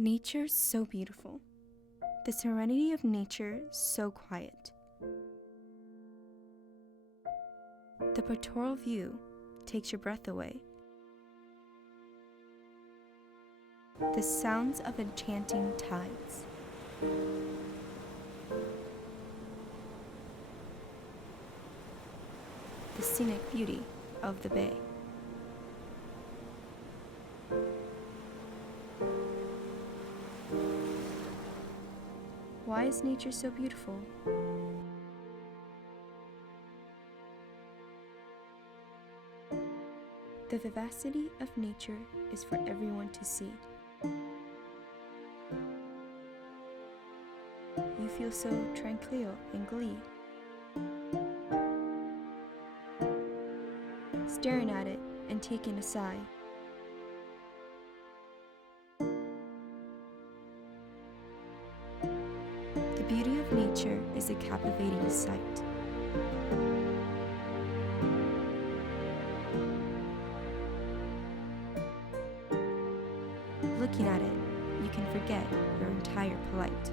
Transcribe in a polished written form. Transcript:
Nature's so beautiful. The serenity of nature so quiet. The pictorial view takes your breath away. The sounds of enchanting tides. The scenic beauty of the bay. Why is nature so beautiful? The vivacity of nature is for everyone to see. You feel so tranquil and glee, staring at it and taking a sigh. The beauty of nature is a captivating sight. Looking at it, you can forget your entire plight.